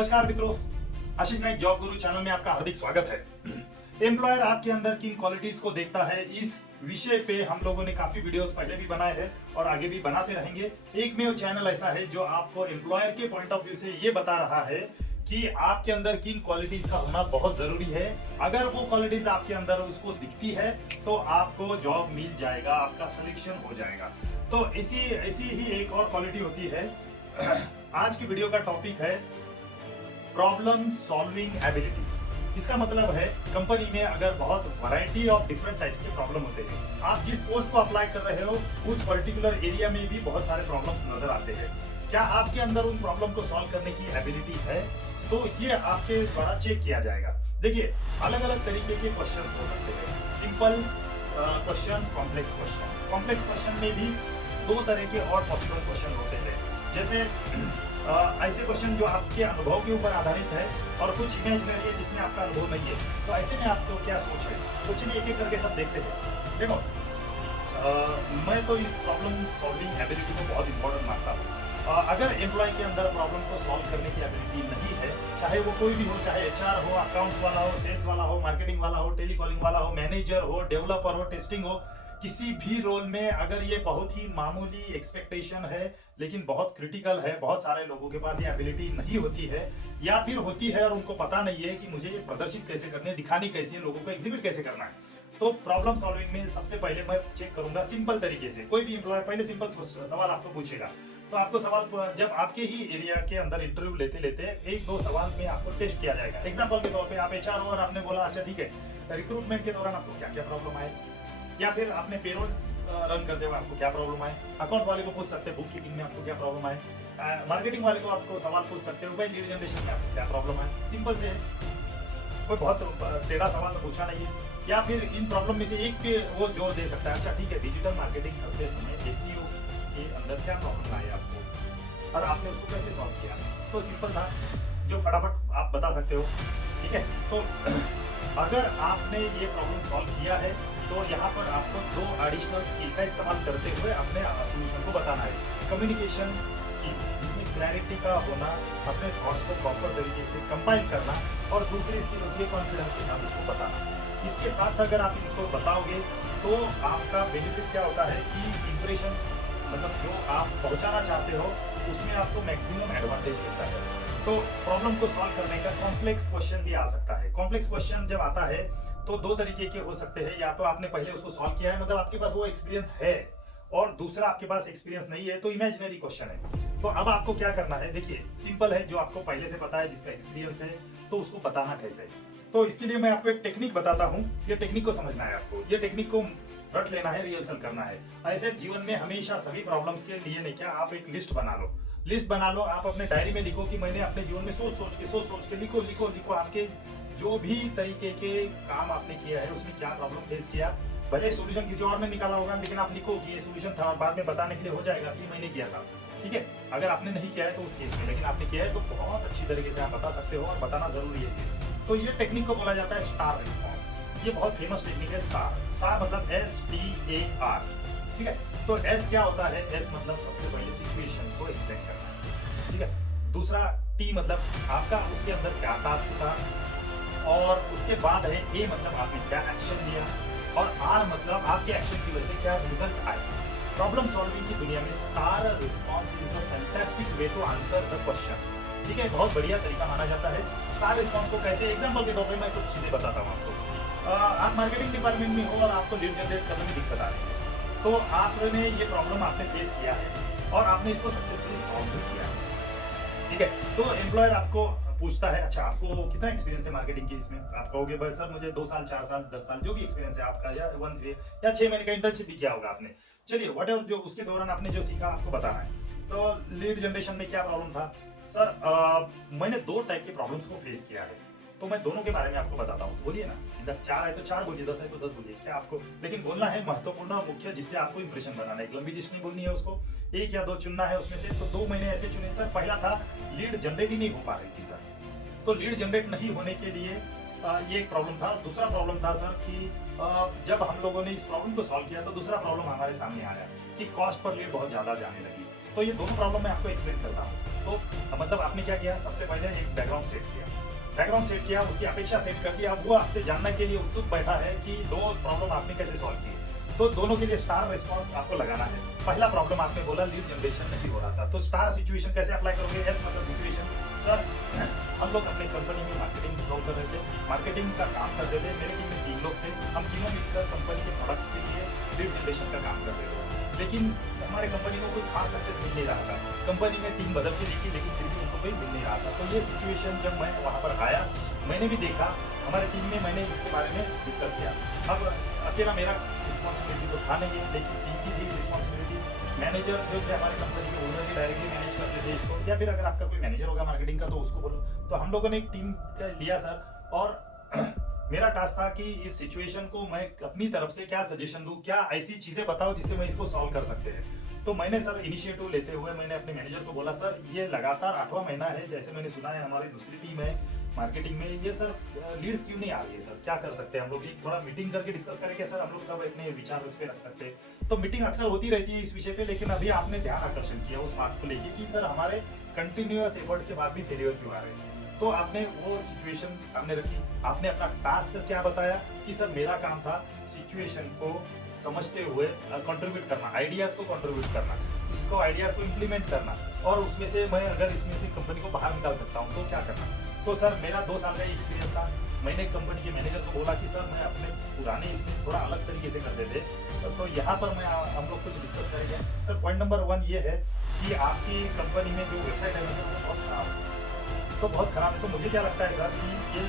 नमस्कार मित्रों, आशीष नाइक जॉब गुरु चैनल में आपका हार्दिक स्वागत है। एम्प्लॉयर आपके अंदर किन क्वालिटीज को देखता है, इस विषय पे हम लोगों ने काफी वीडियोस पहले भी बनाए हैं और आगे भी बनाते रहेंगे। एक में वो चैनल ऐसा है जो आपको एम्प्लॉयर के पॉइंट ऑफ व्यू से ये बता रहा है कि आपके अंदर किन क्वालिटीज का होना बहुत जरूरी है। अगर वो क्वालिटीज आपके अंदर उसको दिखती है तो आपको जॉब मिल जाएगा, आपका सिलेक्शन हो जाएगा। तो ऐसी ही एक और क्वालिटी होती है। आज की वीडियो का टॉपिक है प्रॉब्लम सॉल्विंग एबिलिटी। इसका मतलब है कंपनी में अगर बहुत वैरायटी ऑफ डिफरेंट टाइप्स के प्रॉब्लम होते हैं, आप जिस पोस्ट को अप्लाई कर रहे हो उस पर्टिकुलर एरिया में भी बहुत सारे प्रॉब्लम्स नजर आते हैं। क्या आपके अंदर उन प्रॉब्लम को सॉल्व करने की एबिलिटी है? तो ये आपके द्वारा चेक किया जाएगा। देखिए, अलग अलग तरीके के क्वेश्चंस हो सकते हैं। Simple question, complex question. Complex question में भी दो तरह के और पॉसिबल क्वेश्चन होते हैं। जैसे ऐसे क्वेश्चन जो आपके अनुभव के ऊपर आधारित है और कुछ इमेजिनरी है जिसमें आपका अनुभव नहीं है। तो ऐसे में आपको क्या सोच है, तो चलिए एक एक करके सब देखते हैं। देखो, मैं तो इस प्रॉब्लम सॉल्विंग एबिलिटी को बहुत इंपॉर्टेंट मानता हूँ। अगर एम्प्लॉय के अंदर प्रॉब्लम को सॉल्व करने की एबिलिटी नहीं है, चाहे वो कोई भी हो, चाहे एचआर हो, अकाउंट्स वाला हो, सेल्स वाला हो, मार्केटिंग वाला हो, टेलीकॉलिंग वाला हो, मैनेजर हो, डेवलपर हो, टेस्टिंग हो, किसी भी रोल में अगर ये बहुत ही मामूली एक्सपेक्टेशन है लेकिन बहुत क्रिटिकल है, बहुत सारे लोगों के पास ये एबिलिटी नहीं होती है या फिर होती है और उनको पता नहीं है कि मुझे ये प्रदर्शित कैसे करने, दिखानी कैसे है, लोगों को एग्जिबिट कैसे करना है। तो प्रॉब्लम सॉल्विंग में सबसे पहले मैं चेक करूंगा सिंपल तरीके से। कोई भी एम्प्लॉय पहले सिंपल सवाल आपको पूछेगा, तो आपको सवाल जब आपके ही एरिया के अंदर इंटरव्यू लेते लेते एक दो सवाल में आपको टेस्ट किया जाएगा। एग्जाम्पल के तौर पे आप एचआर हो और आपने बोला अच्छा ठीक है, रिक्रूटमेंट के दौरान आपको क्या क्या प्रॉब्लम आए, या फिर आपने पेरोल रन करते हुए आपको क्या प्रॉब्लम आए। अकाउंट वाले को पूछ सकते हैं बुक कीपिंग में आपको क्या प्रॉब्लम आए। मार्केटिंग वाले को आपको सवाल पूछ सकते हो भाई लीड जनरेशन में आपको क्या प्रॉब्लम आए। सिंपल से कोई बहुत टेढ़ा सवाल तो पूछा नहीं है। या फिर इन प्रॉब्लम में से एक पे वो जोर दे सकता है, अच्छा ठीक है, डिजिटल मार्केटिंग करते समय एसईओ के अंदर क्या प्रॉब्लम आए आपको और आपने उसको कैसे सॉल्व किया। तो सिंपल था जो फटाफट आप बता सकते हो। ठीक है, तो अगर आपने ये प्रॉब्लम सॉल्व किया है तो यहाँ पर आपको दो एडिशनल स्किल का इस्तेमाल करते हुए अपने सोल्यूशन को बताना है। कम्युनिकेशन स्किल, जिसमें क्लैरिटी का होना, अपने थॉट्स को प्रॉपर तरीके से कंपाइल करना, और दूसरी स्किल होती है कॉन्फिडेंस के साथ उसको बताना। इसके साथ अगर आप इनको बताओगे तो आपका बेनिफिट क्या होता है कि इंप्रेशन, मतलब जो आप पहुंचाना चाहते हो उसमें आपको मैक्सिमम एडवांटेज मिलता है। तो प्रॉब्लम को सॉल्व करने का कॉम्प्लेक्स क्वेश्चन भी आ सकता है। कॉम्प्लेक्स क्वेश्चन जब आता है तो दो तरीके के हो सकते हैं, या तो आपने पहले उसको सॉल्व किया है, मतलब आपके पास वो एक्सपीरियंस है, और दूसरा आपके पास एक्सपीरियंस नहीं है तो इमेजिनरी क्वेश्चन है। तो अब आपको क्या करना है, देखिए सिंपल है, जो आपको पहले से पता है, जिसका एक्सपीरियंस है, तो उसको बताना कैसे है। तो इसके लिए मैं आपको एक टेक्निक बताता हूँ। ये टेक्निक को समझना है आपको, ये टेक्निक को रट लेना है, रिहर्सल करना है। ऐसे जीवन में हमेशा सभी प्रॉब्लम्स के लिए नहीं, क्या आप एक लिस्ट बना लो, लिस्ट बना लो, आप अपने डायरी में लिखो कि मैंने अपने जीवन में सोच सोच के लिखो आपके जो भी तरीके के काम आपने किया है उसमें क्या प्रॉब्लम फेस किया। भले सोल्यूशन किसी और ने निकाला होगा लेकिन आप लिखो कि ये सोल्यूशन था, और बाद में बताने के लिए हो जाएगा कि मैंने किया था। ठीक है, अगर आपने नहीं किया है तो उस केस में, लेकिन आपने किया है तो बहुत अच्छी तरीके से आप बता सकते हो, और बताना जरूरी है। तो ये टेक्निक को बोला जाता है स्टार रिस्पॉन्स। ये बहुत फेमस टेक्निक है। स्टार मतलब STAR। ठीक है, तो S क्या होता है, S मतलब सबसे पहले सिचुएशन को एक्सप्लेन करना। ठीक है, दूसरा T मतलब आपका उसके अंदर क्या टास्क था, और उसके बाद है A मतलब आपने क्या एक्शन लिया, और R मतलब आपके एक्शन की वजह से क्या रिजल्ट आए। प्रॉब्लम सॉल्विंग की दुनिया में star response is the fantastic way to answer the question. ठीक है, बहुत बढ़िया तरीका माना जाता है। स्टार रिस्पॉन्स को कैसे, एग्जांपल के तौर पे मैं कुछ चीजें बताता हूँ आपको। आप मार्केटिंग डिपार्टमेंट में हो और आपको लीड जनरेट करने में दिक्कत आ रही है, तो आपने ये प्रॉब्लम आपने फेस किया है और आपने इसको सक्सेसफुली सॉल्व भी किया है। ठीक है, तो एम्प्लॉयर आपको पूछता है अच्छा आपको कितना एक्सपीरियंस है मार्केटिंग की इसमें। आप कहोगे भाई सर मुझे 2 साल 4 साल 10 साल जो भी एक्सपीरियंस है आपका, या 1 से या 6 महीने का इंटर्नशिप भी किया होगा आपने। चलिए व्हाटएवर, जो उसके दौरान आपने जो सीखा आपको बताना है। सो लीड जनरेशन में क्या प्रॉब्लम था सर, मैंने 2 टाइप के प्रॉब्लम्स को फेस किया है, तो मैं दोनों के बारे में आपको बताता हूँ। तो बोलिए ना, इधर 4 है तो 4 बोलिए, 10 है तो 10 बोलिए, क्या आपको लेकिन बोलना है महत्वपूर्ण और मुख्य, जिससे आपको इंप्रेशन बनाना है। एक लंबी लिस्ट नहीं बोलनी है, उसको 1 या 2 चुनना है उसमें से। तो 2 महीने ऐसे चुने सर। पहला था लीड जनरेट ही नहीं हो पा रही थी सर, तो लीड जनरेट नहीं होने के लिए ये एक प्रॉब्लम था। दूसरा प्रॉब्लम था सर कि जब हम लोगों ने इस प्रॉब्लम को सॉल्व किया तो दूसरा प्रॉब्लम हमारे सामने आया कि कॉस्ट पर लीड बहुत ज्यादा जाने लगी। तो ये दोनों प्रॉब्लम मैं आपको एक्सप्लेन करता हूँ। तो मतलब आपने क्या किया, सबसे पहले एक बैकग्राउंड सेट किया, उसकी अपेक्षा सेट कर दिया। अब वो आपसे जानने के लिए उत्सुक बैठा है कि दो प्रॉब्लम आपने कैसे सॉल्व की। तो दोनों के लिए स्टार रिस्पांस आपको लगाना है। पहला प्रॉब्लम आपने बोला लीड जनरेशन नहीं हो रहा था, तो स्टार सिचुएशन कैसे अप्लाई करोगे? एस मतलब सिचुएशन, सर हम लोग अपनी कंपनी में मार्केटिंग सॉल्व कर रहे थे, मार्केटिंग का काम करते थे, मेरे टीम में 3 लोग थे, हम तीनों मिलकर कंपनी के प्रोडक्ट्स के लिए लीड जनरेशन का काम करते थे। लेकिन हमारे कंपनी को कोई खास सक्सेस मिल नहीं रहा था। कंपनी में टीम बदल के देखी लेकिन फिर भी उनको कोई मिल नहीं रहा था। तो ये सिचुएशन जब मैं वहाँ पर आया, मैंने भी देखा, हमारे टीम में मैंने इसके बारे में डिस्कस किया। अब अकेला मेरा रिस्पॉन्सिबिलिटी तो था नहीं है, लेकिन टीम की थी रिस्पॉन्सिबिलिटी। मैनेजर जो थे हमारे कंपनी के ओनर ही डायरेक्टली मैनेज करते थे इसको, या फिर अगर आपका कोई मैनेजर होगा मार्केटिंग का तो उसको बोलो। तो हम लोगों ने एक टीम लिया सर, और मेरा टास्क था कि इस सिचुएशन को मैं अपनी तरफ से क्या सजेशन दूं, क्या ऐसी चीजें बताओ जिससे मैं इसको सॉल्व कर सकते हैं। तो मैंने सर इनिशिएटिव लेते हुए मैंने अपने मैनेजर को बोला, सर ये लगातार 8वां महीना है, जैसे मैंने सुना है हमारी दूसरी टीम है मार्केटिंग में, ये सर लीड्स क्यों नहीं आ रही है सर, क्या कर सकते हैं हम लोग? एक थोड़ा मीटिंग करके डिस्कस करें क्या सर, हम लोग सब अपने विचार उस पर रख सकते हैं। तो मीटिंग अक्सर होती रहती है इस विषय पे, लेकिन अभी आपने ध्यान आकर्षण किया उस बात को लेके कि सर हमारे कंटिन्यूअस एफर्ट के बाद भी फेलियर क्यों आ रहे हैं। तो आपने वो सिचुएशन सामने रखी, आपने अपना टास्क क्या बताया कि सर मेरा काम था सिचुएशन को समझते हुए कंट्रीब्यूट करना, आइडियाज को कंट्रीब्यूट करना, इसको आइडियाज को इम्प्लीमेंट करना, और उसमें से मैं अगर इसमें से कंपनी को बाहर निकाल सकता हूँ तो क्या करना। तो सर मेरा 2 साल का एक्सपीरियंस था। मैंने कंपनी के मैनेजर को बोला कि सर मैं अपने पुराने इसमें थोड़ा अलग तरीके से कर देते। तो यहाँ पर मैं हम लोग कुछ डिस्कस करेंगे। सर पॉइंट नंबर 1 ये है कि आपकी कंपनी में जो वेबसाइट है वैसे वो बहुत खराब है, तो बहुत खराब है। तो मुझे क्या लगता है सर कि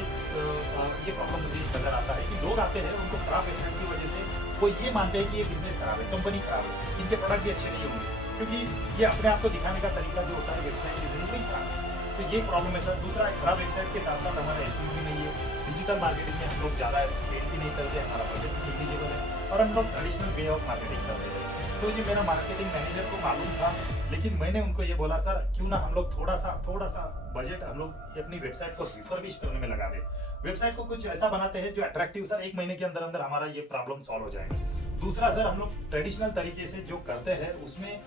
ये प्रॉब्लम मुझे नजर आता है कि लोग आते हैं, उनको खराब वेबसाइट की वजह से वो ये मानते हैं कि ये बिजनेस खराब है, कंपनी खराब है, इनके प्रोडक्ट भी अच्छे नहीं होंगे, क्योंकि ये अपने आप को दिखाने का तरीका जो होता है वेबसाइट की डिलीवरी खराब है। तो ये प्रॉब्लम है सर। दूसरा, खराब वेबसाइट के साथ साथ हमारा एसईओ भी नहीं है, डिजिटल मार्केटिंग में हम लोग ज़्यादा स्पेल भी नहीं करते, हमारा बजट भी नेग्लिजिबल है, और हम लोग ट्रेडिशनल वे ऑफ मार्केटिंग कर रहे हैं। तो ये मेरा मार्केटिंग मैनेजर को मालूम था, लेकिन मैंने उनको ये बोला, सर क्यों ना हम लोग थोड़ा सा बजट हम लोग अपनी वेबसाइट को रिफर्बिश करने में लगा दें, वेबसाइट को कुछ ऐसा बनाते हैं जो अट्रैक्टिव। सर 1 महीने के अंदर अंदर हमारा ये प्रॉब्लम सॉल्व हो जाएगा। दूसरा सर, हम लोग ट्रेडिशनल तरीके से जो करते हैं उसमें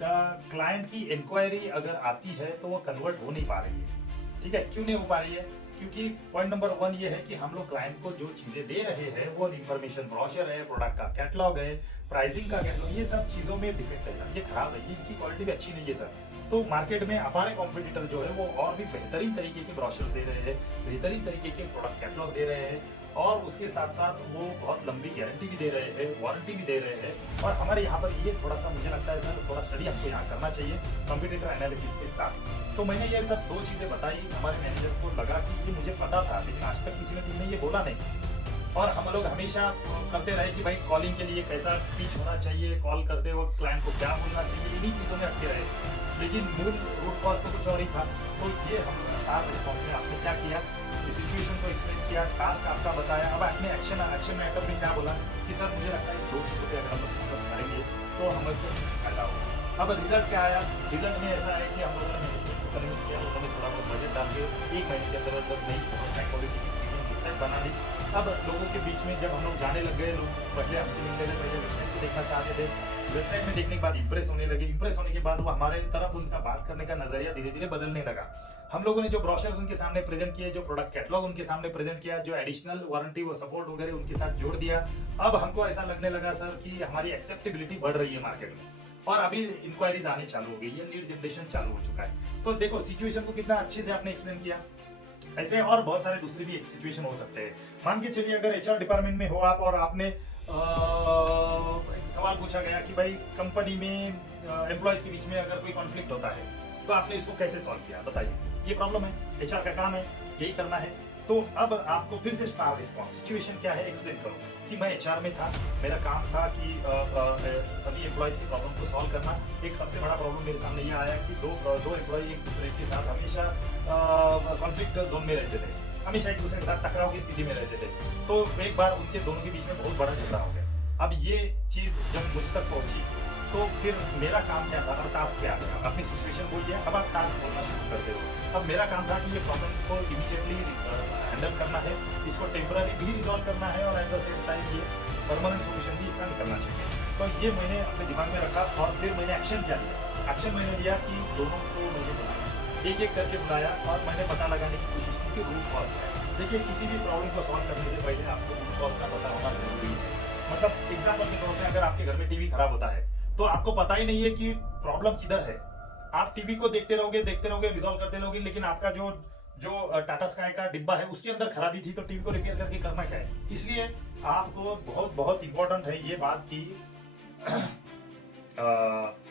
क्लाइंट की इंक्वायरी अगर आती है तो वो कन्वर्ट हो नहीं पा रही है। ठीक है, क्यों नहीं हो पा रही है? क्योंकि पॉइंट नंबर 1 ये है कि हम लोग क्लाइंट को जो चीजें दे रहे हैं वो इन्फॉर्मेशन ब्रोशर है, प्रोडक्ट का कैटलॉग है, प्राइसिंग का कैटलॉग, ये सब चीजों में डिफेक्ट है सर, ये खराब है, इनकी क्वालिटी भी अच्छी नहीं है सर। तो मार्केट में हमारे कॉम्पिटिटर जो है वो और भी बेहतरीन तरीके के ब्रोशर दे रहे हैं, बेहतरीन तरीके के प्रोडक्ट कैटलॉग दे रहे हैं, और उसके साथ साथ वो बहुत लंबी गारंटी भी दे रहे हैं, वारंटी भी दे रहे हैं। और हमारे यहाँ पर ये थोड़ा सा मुझे लगता है सर, थोड़ा स्टडी हमको यहाँ करना चाहिए कॉम्पिटिटर एनालिसिस के साथ। तो मैंने ये सब 2 चीज़ें बताई, हमारे मैनेजर को लगा कि ये मुझे पता था, लेकिन आज तक किसी ने टीम में ये बोला नहीं। और हम लोग हमेशा करते रहे कि भाई कॉलिंग के लिए कैसा पिच होना चाहिए, कॉल करते वक्त क्लाइंट को क्या बोलना चाहिए, इन्हीं चीज़ों में अटके रहे, लेकिन मूल रूट कॉज तो कुछ और ही था। तो ये हम स्टार रिस्पॉन्स में आपने क्या किया कि सिचुएशन को एक्सप्लेन किया, टास्क आपका बताया। अब आपने एक्शन में आकर भी क्या बोला कि सर मुझे लगता है 2 चीज़ों पर अगर हम लोग फोकस करेंगे तो हमें को कुछ फायदा होगा। अब रिजल्ट क्या आया? रिजल्ट में ऐसा है कि हम लोगों ने कन्विंस किया, उन्होंने थोड़ा बहुत बजट डाल के 1 महीने के अंदर अंदर नई क्वालिटी की वेबसाइट बना ली। अब लोगों के बीच में जब हम लोग जाने लग गए, लोग पहले हमसे मिलने लगे, पहले वेबसाइट को देखना चाहते थे, वेबसाइट में देखने के बाद इंप्रेस होने लगे, इंप्रेस होने के बाद वो हमारे तरफ उनका बात करने का नजरिया धीरे धीरे बदलने लगा। हम लोगों ने जो ब्रोशर्स उनके सामने प्रेजेंट किए, जो प्रोडक्ट कैटलॉग उनके सामने प्रेजेंट किया, जो एडिशनल वारंटी व सपोर्ट वगैरह उनके साथ जोड़ दिया। अब हमको ऐसा लगने लगा सर कि हमारी एक्सेप्टेबिलिटी बढ़ रही है मार्केट में, और अभी इंक्वायरीज आने चालू हो गई है, लीड जनरेशन चालू हो चुका है। तो देखो सिचुएशन को कितना अच्छे से आपने एक्सप्लेन किया। ऐसे और बहुत सारे दूसरे भी एक सिचुएशन हो सकते हैं। मान के चलिए अगर एचआर डिपार्टमेंट में हो आप, और आपने एक सवाल पूछा गया कि भाई कंपनी में एम्प्लॉयज के बीच में अगर कोई कॉन्फ्लिक्ट होता है तो आपने इसको कैसे सॉल्व किया, बताइए। ये प्रॉब्लम है, एचआर का काम है, यही करना है। तो अब आपको फिर से स्टार रिस्पॉन्स, सिचुएशन क्या है एक्सप्लेन करो कि मैं एचआर में था, मेरा काम था कि सभी एम्प्लॉयज की प्रॉब्लम को सॉल्व करना। एक सबसे बड़ा प्रॉब्लम मेरे सामने ये आया कि दो एम्प्लॉय एक दूसरे के साथ हमेशा कॉन्फ्लिक्ट जोन में रहते थे, हमेशा एक दूसरे के साथ टकराव की स्थिति में रहते थे। तो एक बार उनके दोनों के बीच में बहुत बड़ा झगड़ा हो गया। अब ये चीज़ जब मुझ तक पहुंची तो फिर मेरा काम क्या था, अब टास्क क्या था, अपनी सिचुएशन बोल दिया, अब आप टास्क बोलना शुरू करते हो। अब मेरा काम था कि ये प्रॉब्लम को इमीडिएटली हैंडल करना है, इसको टेम्पररी भी रिजॉल्व करना है, और एट द सेम टाइम ये परमानेंट सोल्यूशन भी इसका निकलना चाहिए। तो ये मैंने अपने दिमाग में रखा, और फिर मैंने एक्शन क्या लिया। एक्शन मैंने लिया कि दोनों को मैंने बुलाया, एक एक करके बुलाया और मैंने पता लगाने की कोशिश की कि रूट कॉज क्या है। देखिए, किसी भी प्रॉब्लम को सॉल्व करने से पहले आपको रूट कॉज का पता होना जरूरी है। मतलब एग्जाम्पल के तौर पे अगर आपके घर में टीवी खराब होता है तो आपको पता ही नहीं है कि प्रॉब्लम किधर है। आप टीवी को देखते रहोगे रिजॉल्व करते रहोगे, लेकिन आपका जो जो टाटा स्काई का डिब्बा है उसके अंदर खराबी थी, तो टीवी को रिपेयर करके करना क्या है। इसलिए आपको बहुत बहुत इंपॉर्टेंट है ये बात की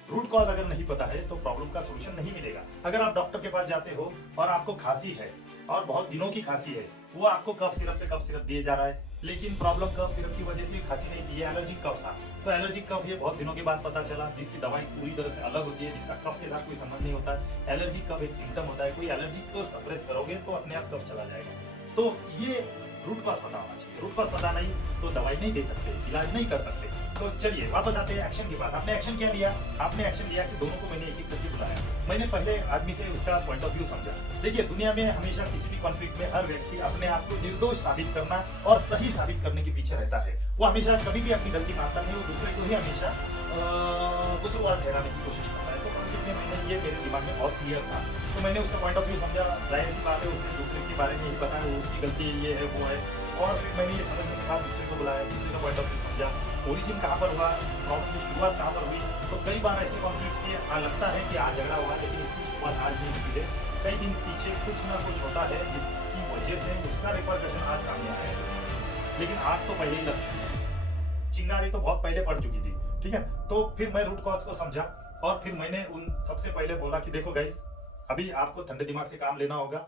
रूट कॉज अगर नहीं पता है तो प्रॉब्लम का सॉल्यूशन नहीं मिलेगा। अगर आप डॉक्टर के पास जाते हो और आपको खांसी है और बहुत दिनों की खांसी है, वो आपको कफ सिरप पे कफ सिरप दिए जा रहा है, लेकिन प्रॉब्लम कफ सिरप की वजह से खांसी नहीं थी, ये एलर्जिक कफ था। तो एलर्जिक कफ ये बहुत दिनों के बाद पता चला, जिसकी दवाई पूरी तरह से अलग होती है, जिसका कफ के साथ कोई संबंध नहीं होता है। एलर्जिक कफ एक सिम्टम होता है, कोई एलर्जी को सप्रेस करोगे तो अपने आप कफ चला जाएगा। तो ये रूट कॉज पता होना चाहिए। रूट कॉज पता नहीं तो दवाई नहीं दे सकते, इलाज नहीं कर सकते। तो चलिए वापस आते हैं एक्शन की बात। आपने एक्शन क्या लिया? आपने एक्शन लिया कि दोनों को मैंने एक एक करके बुलाया। मैंने पहले आदमी से उसका पॉइंट ऑफ व्यू समझा। देखिए, दुनिया में हमेशा किसी भी कॉन्फ्लिक्ट में हर व्यक्ति अपने आप को निर्दोष साबित करना और सही साबित करने के पीछे रहता है। वो हमेशा कभी भी अपनी गलती मानता नहीं, वो दूसरे को ही हमेशा कसूरवार ठहराने की कोशिश करता है। तो कॉन्फ्लिक्ट में मैंने ये मेरे दिमाग में बहुत क्लियर था, तो मैंने उसका पॉइंट ऑफ व्यू समझा। जाहिर सी बात है, उसने दूसरे के बारे में ही बताया, उसकी गलती ये है वो है। और फिर मैंने ये समझने के बाद दूसरे को बुलाया, दूसरे का पॉइंट ऑफ व्यू समझा, ओरिजिन कहाँ पर हुआ, प्रॉब्लम की शुरुआत कहाँ पर हुई। तो कई बार ऐसे कॉन्फ्लिक्ट से लगता है कि आज झगड़ा हुआ, लेकिन इसकी शुरुआत आज नहीं हुई है। कई दिन पीछे कुछ ना कुछ होता है जिसकी वजह से उसका रिपरकशन आज सामने आया है, लेकिन आग तो पहले ही लग चुकी थी, चिंगारी तो बहुत पहले पड़ चुकी थी। ठीक है, तो फिर मैं रूट कॉज को समझा और फिर मैंने उन सबसे पहले बोला कि देखो गाइस, अभी आपको ठंडे दिमाग से काम लेना होगा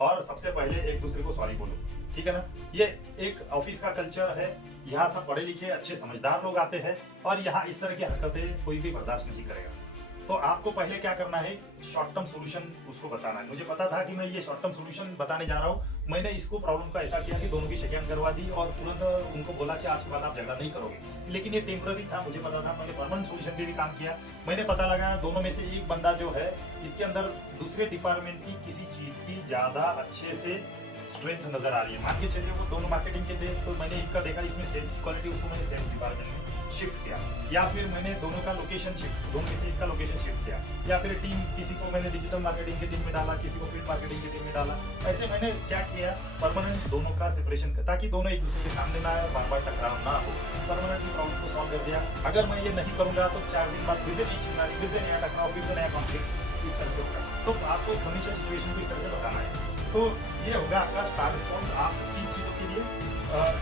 और सबसे पहले एक दूसरे को सॉरी बोलो। ठीक है ना, ये एक ऑफिस का कल्चर है, यहाँ सब पढ़े लिखे अच्छे समझदार लोग आते हैं और यहाँ इस तरह की हरकतें कोई भी बर्दाश्त नहीं करेगा। तो आपको पहले क्या करना है, शॉर्ट टर्म सॉल्यूशन उसको बताना है। मुझे पता था कि मैं ये शॉर्ट टर्म सॉल्यूशन बताने जा रहा हूँ। मैंने इसको प्रॉब्लम का ऐसा किया कि दोनों की शेक हैंड करवा दी और तुरंत उनको बोला कि आज के बाद आप झगड़ा नहीं करोगे। लेकिन ये टेम्पररी था, मुझे पता था। मैंने परमानेंट सॉल्यूशन पे भी काम किया। मैंने पता लगाया दोनों में से एक बंदा जो है, इसके अंदर दूसरे डिपार्टमेंट की किसी चीज की ज्यादा अच्छे से स्ट्रेंथ नजर आ रही है। मान के चलिए वो दोनों मार्केटिंग के थे, तो मैंने एक का देखा इसमें सेल्स की क्वालिटी, उसको मैंने सेल्स डिपार्टमेंट में शिफ्ट किया। या फिर मैंने दोनों का लोकेशन शिफ्ट, दोनों में से एक का लोकेशन शिफ्ट किया। या फिर टीम, किसी को मैंने डिजिटल मार्केटिंग की टीम में डाला, किसी को फील्ड मार्केटिंग की टीम में डाला। ऐसे मैंने क्या किया, परमानेंट दोनों का सेपरेशन किया, ताकि दोनों एक दूसरे के सामने ना आए, बार बार टकराव ना हो। परमानेंटली प्रॉब्लम को सॉल्व कर दिया। अगर मैं ये नहीं करूंगा तो 4 दिन बाद फिर से नई चिंगारी, फिर से नया टकराव, फिर से नया कॉन्फ्लिक्ट, इस तरह से होगा। तो आपको हमेशा सिचुएशन को इस तरह से बताना है। तो ये होगा आपका स्टार रिस्पॉन्स आप इन चीज़ों के लिए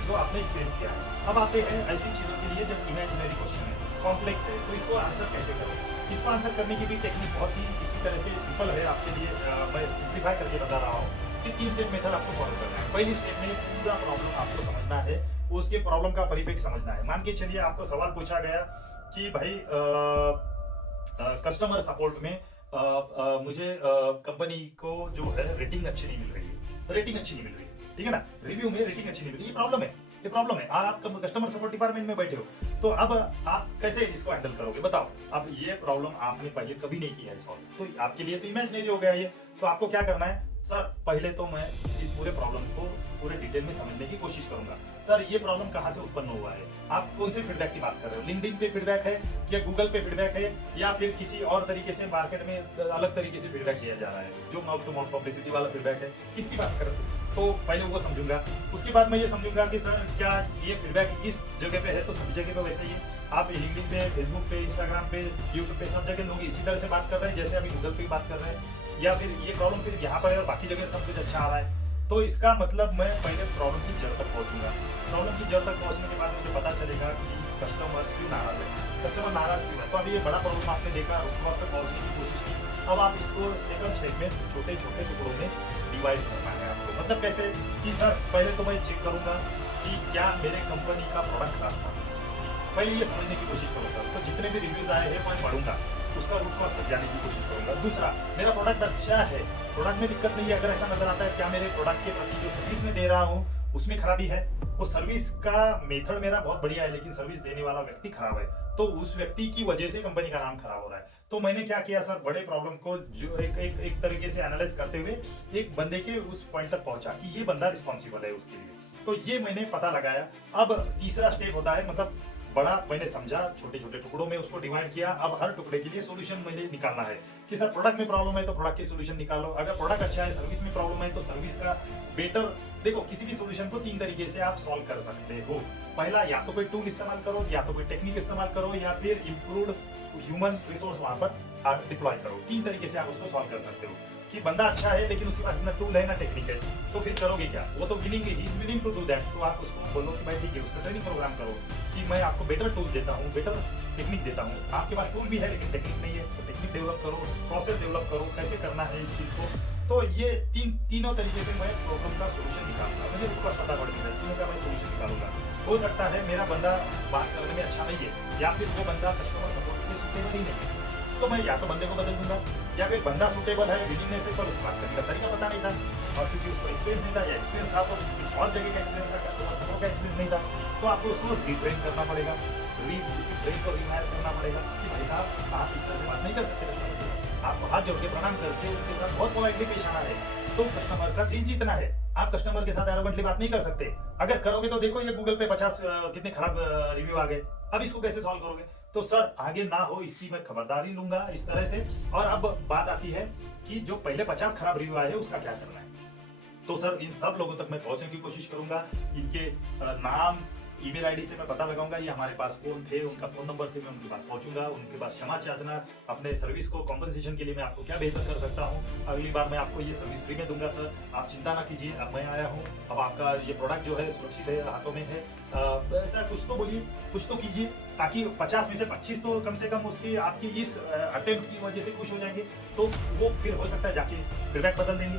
जो आपने एक्सपीरियंस किया है। अब आते हैं ऐसी चीज़ों के लिए जब इमेजिनरी क्वेश्चन है, कॉम्प्लेक्स है, तो इसको आंसर कैसे करें। इसको आंसर करने की भी टेक्निक बहुत ही इसी तरह से सिंपल है आपके लिए। मैं सिंप्लीफाई करके बता रहा हूँ कि 3 स्टेप मेथड आपको फॉलो करना है। पहली स्टेप में पूरा प्रॉब्लम आपको समझना है, उसके प्रॉब्लम का परिप्रेक्ष्य समझना है। मान के चलिए आपको सवाल पूछा गया कि भाई कस्टमर सपोर्ट में मुझे कंपनी को जो है रेटिंग अच्छी नहीं मिल रही है, रेटिंग अच्छी नहीं मिल रही है। ठीक है ना, रिव्यू में रेटिंग अच्छी नहीं मिल रही, ये प्रॉब्लम है, ये प्रॉब्लम है। और आप कस्टमर सपोर्ट डिपार्टमेंट में बैठे हो, तो अब आप कैसे इसको हैंडल करोगे बताओ। अब ये प्रॉब्लम आपने पहले कभी नहीं किया है सॉल्व, तो आपके लिए तो इमेजिनरी हो गया ये। तो आपको क्या करना है, सर पहले तो मैं इस पूरे प्रॉब्लम को पूरे डिटेल में समझने की कोशिश करूंगा। सर ये प्रॉब्लम कहाँ से उत्पन्न हुआ है, आप कौन से फीडबैक की बात कर रहे हो, लिंक्डइन पे फीडबैक है या गूगल पे फीडबैक है या फिर किसी और तरीके से मार्केट में अलग तरीके से फीडबैक दिया जा रहा है, जो माउथ टू माउथ पब्लिसिटी वाला फीडबैक है, किसकी बात कर रहे हो। तो पहले वो समझूंगा, उसके बाद मैं ये समझूंगा कि सर क्या ये फीडबैक इस जगह पे है तो सभी जगह पे वैसे ही आप लिंक्डइन पे, फेसबुक पे, इंस्टाग्राम पे, यूट्यूब पे सब जगह लोग इसी तरह से बात कर रहे हैं जैसे अभी गूगल पे बात कर रहे हैं, या फिर ये प्रॉब्लम सिर्फ यहाँ पर है और बाकी जगह सब कुछ अच्छा आ रहा है। तो इसका मतलब मैं पहले प्रॉब्लम की जड़ तक पहुंचूंगा। प्रॉब्लम की जड़ तक पहुंचने के बाद मुझे पता चलेगा कि कस्टमर क्यों नाराज है, कस्टमर नाराज क्यों है। तो अभी ये बड़ा प्रॉब्लम आपने देखा, क्रॉस तक पहुंचने की कोशिश की। अब आप इसको सेकंड स्टेप में छोटे छोटे टुकड़ों में डिवाइड करना है आपको। मतलब कैसे कि सर पहले तो मैं चेक करूंगा कि क्या मेरे कंपनी का प्रोडक्ट खराब था, पहले ये समझने की कोशिश करो सर। तो जितने भी रिव्यूज आए हैं मैं पढ़ूंगा, उसका रूट कॉज तक जाने की कोशिश करूंगा। दूसरा, मेरा प्रोडक्ट अच्छा है, प्रोडक्ट में दिक्कत नहीं है, अगर ऐसा नजर आता है क्या मेरे प्रोडक्ट के प्रति जो सर्विस में दे रहा हूँ उसमें खराबी है, वो सर्विस का मेथड मेरा बहुत बढ़िया है लेकिन सर्विस देने वाला व्यक्ति खराब है, तो उस व्यक्ति की वजह से कंपनी का नाम खराब हो रहा है। तो मैंने क्या किया सर, बड़े प्रॉब्लम को जो एक तरीके से एनालाइज करते हुए एक बंदे के उस पॉइंट तक पहुंचा कि ये बंदा रिस्पॉन्सिबल है उसके लिए। तो ये मैंने पता लगाया। अब तीसरा स्टेप होता है, मतलब बड़ा मैंने समझा, छोटे छोटे टुकड़ों में उसको डिवाइड किया। अब हर टुकड़े के लिए सोल्यूशन मैंने निकालना है कि सर प्रोडक्ट में प्रॉब्लम है तो प्रोडक्ट की सोल्यूशन निकालो, अगर प्रोडक्ट अच्छा है, सर्विस में प्रॉब्लम है तो सर्विस का बेटर। देखो, किसी भी सोल्यूशन को 3 तरीके से आप सॉल्व कर सकते हो। पहला, या तो कोई टूल इस्तेमाल करो, या तो कोई टेक्निक इस्तेमाल करो, या फिर इम्प्रूव्ड ह्यूमन रिसोर्स वहां पर डिप्लॉय करो। 3 तरीके से आप उसको सॉल्व कर सकते हो। कि बंदा अच्छा है लेकिन उसके पास ना टूल है ना टेक्निक है, तो फिर करोगे क्या? वो तो willing he is willing to do that. तो आप उसको बोलो कि भाई ठीक है, उसका ट्रेनिंग प्रोग्राम करो कि मैं आपको बेटर टूल देता हूँ, बेटर टेक्निक देता हूँ। आपके पास टूल भी है लेकिन टेक्निक नहीं है, तो टेक्निक डेवलप करो, प्रोसेस डेवलप करो, कैसे करना है इस चीज़ को। तो ये तीनों तरीके से मैं प्रॉब्लम का सोल्यूशन निकालूंगा। मुझे उनको बस पता पड़ गया, तीनों का मैं सोल्यूशन निकालूंगा। हो सकता है मेरा बंदा बात करने में अच्छा नहीं है, या फिर वो बंदा कस्टमर सपोर्ट के लिए सूटेबल ही नहीं है, तो मैं या तो बंदे को बदल दूंगा, या फिर बंदा सूटेबल है विलिंगनेस है पर उसको बात करने का तरीका पता नहीं था, और क्योंकि उसको एक्सपीरियंस नहीं था, या एक्सपीरियंस था तो कुछ और जगह का एक्सपीरियंस था, कस्टमर सपोर्ट का एक्सपीरियंस नहीं था, तो आपको उसको रिट्रेन करना पड़ेगा, उसकी ब्रेन को रिवायर करना पड़ेगा कि भाई साहब आप इस तरह से बात नहीं कर सकते कस्टमर को। आपको हाथ जोड़ के प्रणाम करके उनके साथ बहुत पोलाइटली पेश आना है, तो कस्टमर का दिल जीतना है। आप कस्टमर के साथ एरोगेंटली बात नहीं कर सकते। अगर करोगे तो देखो ये गूगल पे 50 कितने खराब रिव्यू आ गए, अब इसको कैसे सॉल्व करोगे? तो सर आगे ना हो इसकी मैं खबरदारी लूंगा इस तरह से। और अब बात आती है कि जो पहले 50 खराब रिव्यू आए हैं उसका क्या करना है। तो सर इन सब लोगों तक मैं पहुंचने की कोशिश करूंगा। इनके नाम, ईमेल आईडी से मैं पता लगाऊंगा ये हमारे पास कौन थे, उनका फोन नंबर से मैं उनके पास पहुंचूंगा, उनके पास क्षमा याचना, अपने सर्विस को कॉम्पनसेशन के लिए मैं आपको क्या बेहतर कर सकता हूं, अगली बार मैं आपको ये सर्विस फ्री में दूंगा सर, आप चिंता ना कीजिए, अब मैं आया हूं, अब आपका ये प्रोडक्ट जो है सुरक्षित है, हाथों में है। ऐसा कुछ तो बोलिए, कुछ तो कीजिए, ताकि 50 में से 25 तो कम से कम उसकी आपकी इस अटेम्प्ट की वजह से खुश हो जाएंगे, तो वो फिर हो सकता है जाके फीडबैक बदल देंगे।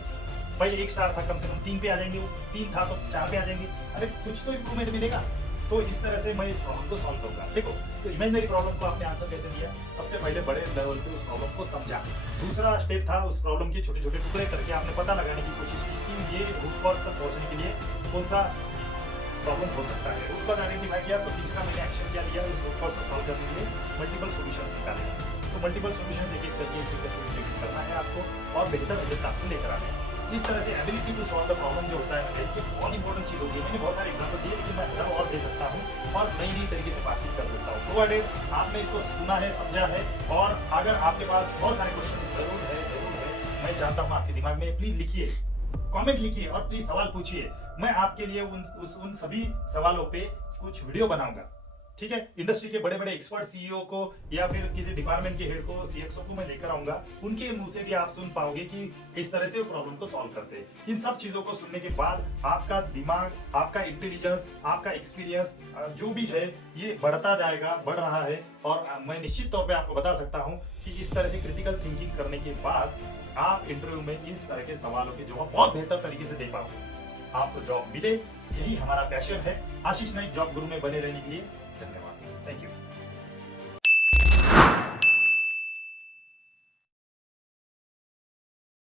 भाई 1 स्टार था, कम से कम 3 पे आ जाएंगे, वो 3 था तो 4 पे आ जाएंगे। अरे कुछ तो इम्प्रूवमेंट मिलेगा। तो इस तरह से मैं इस प्रॉब्लम को सॉल्व करूंगा। देखो, तो इमेजिनरी प्रॉब्लम को आपने आंसर कैसे दिया? सबसे पहले बड़े लेवल पे उस प्रॉब्लम को समझा। दूसरा स्टेप था उस प्रॉब्लम के छोटे छोटे टुकड़े करके आपने पता लगाने की कोशिश की कि ये रूट कॉज तक पहुंचने के लिए कौन सा प्रॉब्लम हो सकता है। रूट कॉज आइडेंटिफाई किया, तो तीसरा मैंने एक्शन क्या लिया उस रूट कॉज को सॉल्व करने के लिए, मल्टीपल सोल्यूशन निकाले। तो मल्टीपल सोल्यूशन एक एक करके इम्प्लीमेंट करना है आपको, और बेहतर रिजल्ट आपको लेकर आना है। इस तरह से ability to solve the problem जो होता है, ये बहुत इंपॉर्टेंट चीज होती है। मैंने बहुत सारे एग्जांपल दिए, लेकिन मैं हज़ारों और दे सकता हूँ और नई नई तरीके से बातचीत कर सकता हूँ। प्रोवाइडेड आपने इसको सुना है, समझा है, और अगर आपके पास बहुत सारे क्वेश्चन जरूर है, मैं जानता हूँ आपके दिमाग में, प्लीज लिखिए, कमेंट लिखिए और प्लीज सवाल पूछिए। मैं आपके लिए उन सभी सवालों पे कुछ वीडियो बनाऊंगा। ठीक है, इंडस्ट्री के बड़े बड़े एक्सपर्ट सीईओ को या फिर किसी डिपार्टमेंट के हेड को, सीएक्सओ को मैं लेकर आऊंगा। उनके मुंह से भी आप सुन पाओगे कि किस तरह से वो प्रॉब्लम को सॉल्व करते हैं। इन सब चीजों को सुनने के बाद आपका दिमाग, आपका इंटेलिजेंस, आपका एक्सपीरियंस जो भी है ये बढ़ता जाएगा, बढ़ रहा है। और मैं निश्चित तौर पे आपको बता सकता हूँ कि इस तरह से क्रिटिकल थिंकिंग करने के बाद आप इंटरव्यू में इस तरह के सवालों के जवाब बहुत बेहतर तरीके से दे पाओगे। आपको जॉब मिले, यही हमारा पैशन है। आशीष नाइक जॉब गुरु में बने रहने के लिए धन्यवाद। Thank you.